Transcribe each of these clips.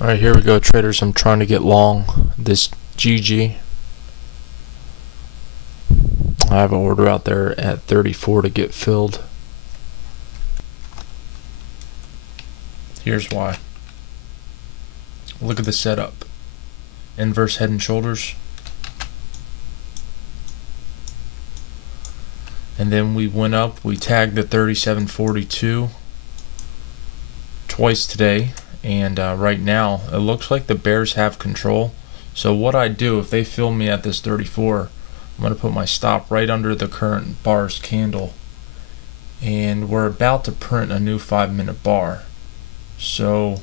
Alright, here we go, traders. I'm trying to get long this GG. I have an order out there at 34 to get filled. Here's why. Look at the setup. Inverse head and shoulders. And then we went up, we tagged the 37.42 twice today. And right now it looks like the bears have control. So what I do, if they fill me at this 34, I'm going to put my stop right under the current bar's candle, and we're about to print a new 5-minute bar. So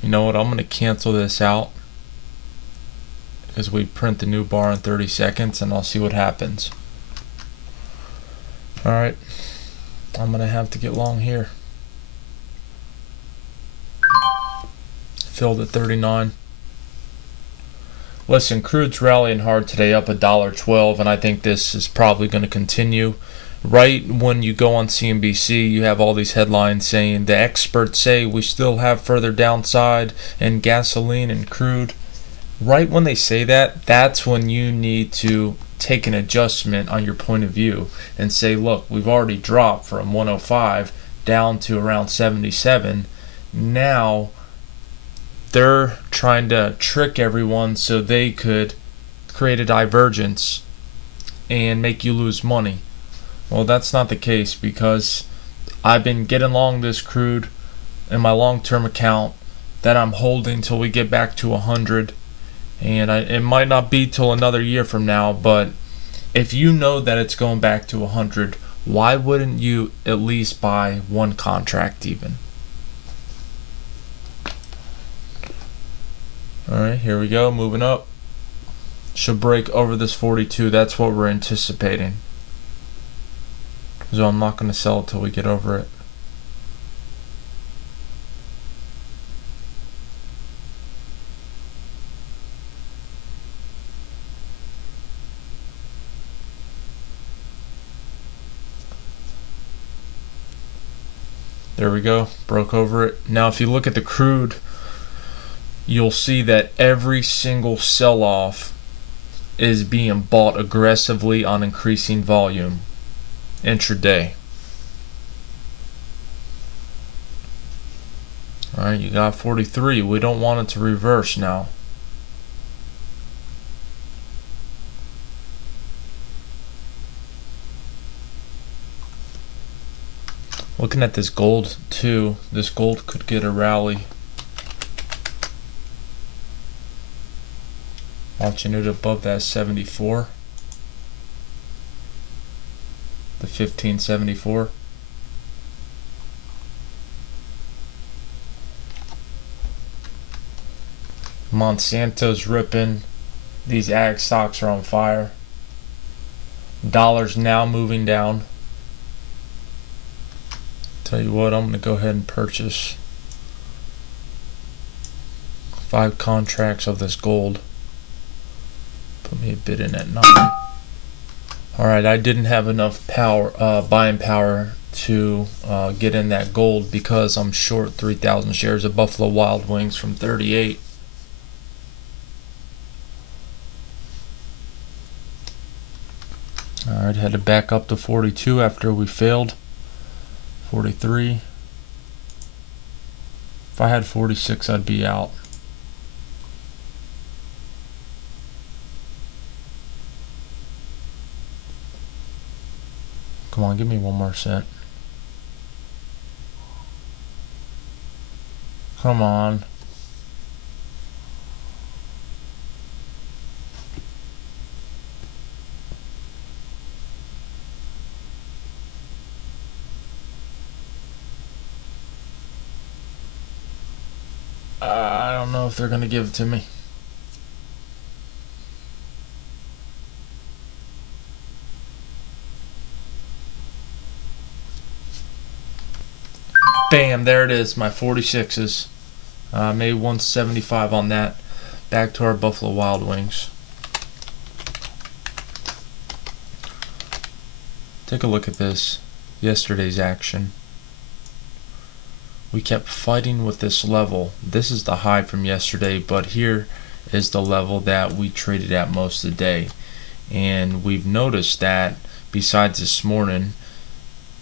you know what, I'm going to cancel this out because we print the new bar in 30 seconds and I'll see what happens. Alright, I'm going to have to get long here. Filled at 39. Listen, crude's rallying hard today, up $1.12, and I think this is probably going to continue. Right when you go on CNBC, you have all these headlines saying the experts say we still have further downside in gasoline and crude. Right when they say that, that's when you need to take an adjustment on your point of view and say, look, we've already dropped from 105 down to around 77. Now they're trying to trick everyone so they could create a divergence and make you lose money. Well, that's not the case, because I've been getting long this crude in my long-term account that I'm holding till we get back to 100, and it might not be till another year from now, but if you know that it's going back to 100, why wouldn't you at least buy one contract even? Alright, here we go, moving up. Should break over this 42, that's what we're anticipating. So I'm not going to sell it till we get over it. There we go, broke over it. Now if you look at the crude, you'll see that every single sell-off is being bought aggressively on increasing volume intraday. Alright, you got 43. We don't want it to reverse now. Looking at this gold too, this gold could get a rally. Watching it above that 74, the 1574. Monsanto's ripping. These ag stocks are on fire. Dollar's now moving down. Tell you what, I'm going to go ahead and purchase 5 contracts of this gold. Put me a bid in at 9. Alright, I didn't have enough power, buying power to get in that gold because I'm short 3,000 shares of Buffalo Wild Wings from 38. Alright, had to back up to 42 after we failed. 43. If I had 46, I'd be out. Come on, give me one more cent. Come on. I don't know if they're going to give it to me. Bam, there it is, my 46s. Made 175 on that. Back to our Buffalo Wild Wings. Take a look at this. Yesterday's action. we kept fighting with this level. This is the high from yesterday, but here is the level that we traded at most of the day. And we've noticed that besides this morning,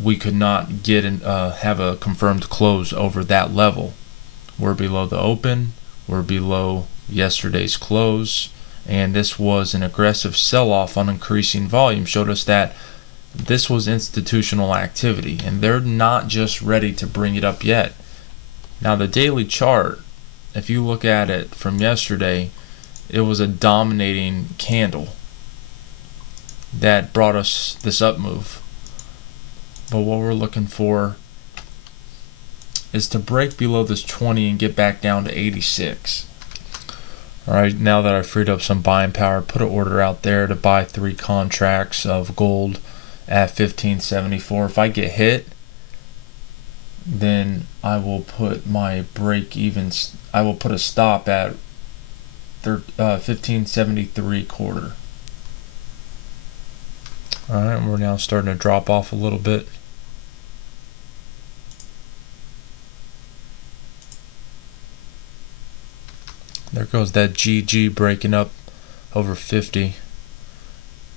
we could not get have a confirmed close over that level. We're below the open, we're below yesterday's close, and this was an aggressive sell-off on increasing volume. Showed us that this was institutional activity, and they're not just ready to bring it up yet. Now the daily chart, if you look at it from yesterday, it was a dominating candle that brought us this up move. But what we're looking for is to break below this 20 and get back down to 86. Alright, now that I freed up some buying power, put an order out there to buy 3 contracts of gold at 1574. If I get hit, then I will put my break even, I will put a stop at 1573 quarter. Alright, we're now starting to drop off a little bit. There goes that GG breaking up over 50.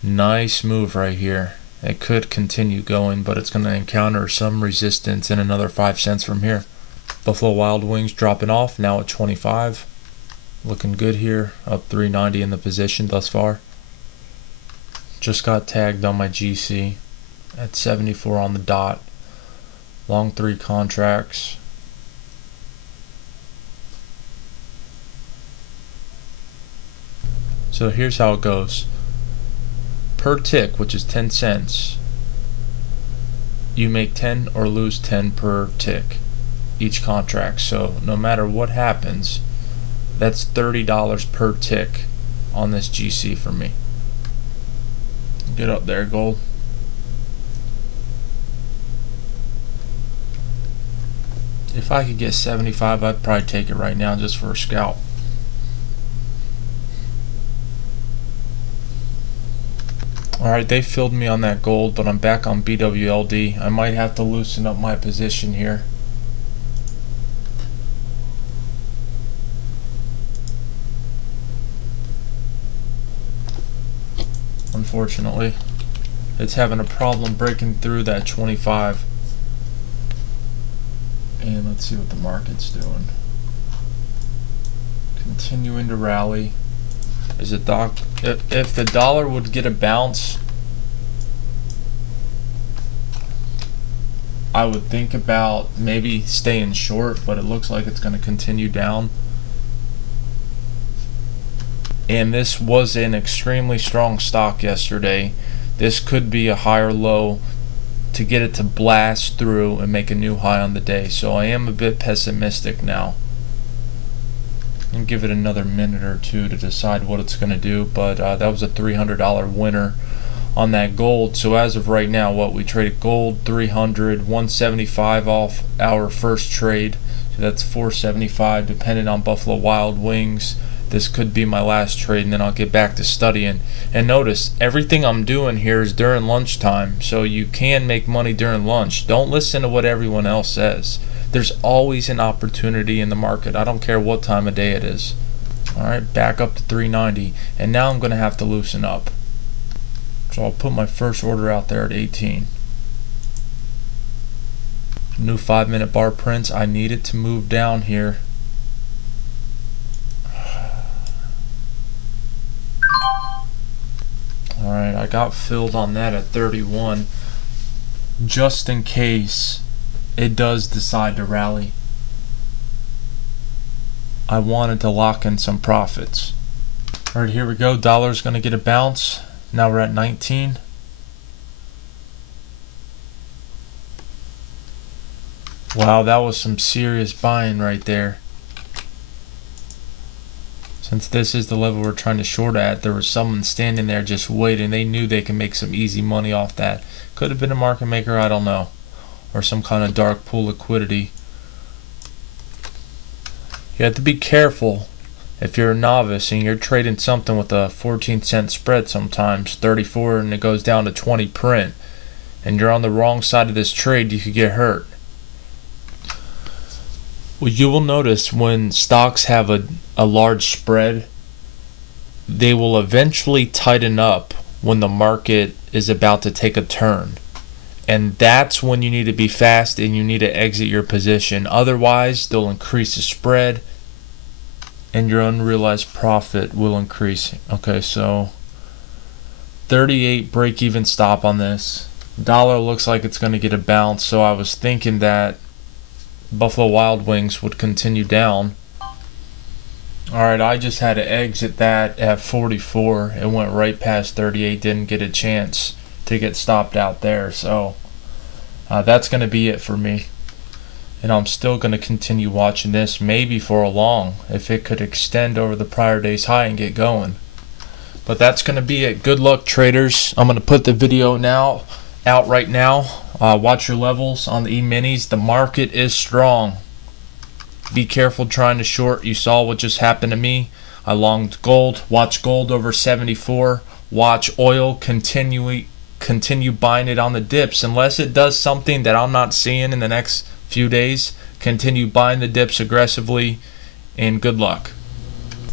Nice move right here. It could continue going, but it's going to encounter some resistance in another 5 cents from here. Buffalo Wild Wings dropping off, now at 25. Looking good here, up 390 in the position thus far. Just got tagged on my GC at 74 on the dot. Long 3 contracts. So here's how it goes. Per tick, which is 10 cents, you make 10 or lose 10 per tick each contract. So no matter what happens, that's $30 per tick on this GC for me. Get up there, gold. If I could get 75, I'd probably take it right now just for a scalp. Alright, they filled me on that gold, but I'm back on BWLD. I might have to loosen up my position here. Unfortunately, it's having a problem breaking through that 25. And let's see what the market's doing. Continuing to rally. Is it if the dollar would get a bounce, I would think about maybe staying short, but it looks like it's going to continue down. And this was an extremely strong stock yesterday. This could be a higher low to get it to blast through and make a new high on the day. So I am a bit pessimistic now. And give it another minute or two to decide what it's going to do, but that was a $300 winner on that gold. So as of right now, what we traded gold 300, 175 off our first trade, so that's 475 depending on Buffalo Wild Wings. This could be my last trade, and then I'll get back to studying. And notice everything I'm doing here is during lunchtime, so you can make money during lunch. Don't listen to what everyone else says. There's always an opportunity in the market. I don't care what time of day it is. Alright, back up to 390. And now I'm going to have to loosen up. So I'll put my first order out there at 18. New 5-minute bar prints. I need it to move down here. Alright, I got filled on that at 31. Just in case it does decide to rally, I wanted to lock in some profits. Alright, here we go. Dollar's going to get a bounce. Now we're at 19. Wow, that was some serious buying right there. Since this is the level we're trying to short at, there was someone standing there just waiting. They knew they could make some easy money off that. Could have been a market maker, I don't know. Or some kind of dark pool liquidity. You have to be careful if you're a novice and you're trading something with a 14-cent spread, sometimes 34, and it goes down to 20 print, and you're on the wrong side of this trade, you could get hurt. Well, you will notice when stocks have a large spread, they will eventually tighten up when the market is about to take a turn. And that's when you need to be fast and you need to exit your position. Otherwise, they'll increase the spread and your unrealized profit will increase. Okay, so 38 break-even stop on this. Dollar looks like it's going to get a bounce, so I was thinking that Buffalo Wild Wings would continue down. Alright, I just had to exit that at 44. It went right past 38, didn't get a chance to get stopped out there. So that's going to be it for me. And I'm still going to continue watching this, maybe for a long, if it could extend over the prior day's high and get going. But that's going to be it. Good luck, traders. I'm going to put the video out right now. Watch your levels on the E-minis. The market is strong. Be careful trying to short. You saw what just happened to me. I longed gold. Watch gold over 74. Watch oil continue buying it on the dips. Unless it does something that I'm not seeing in the next few days, continue buying the dips aggressively, and good luck.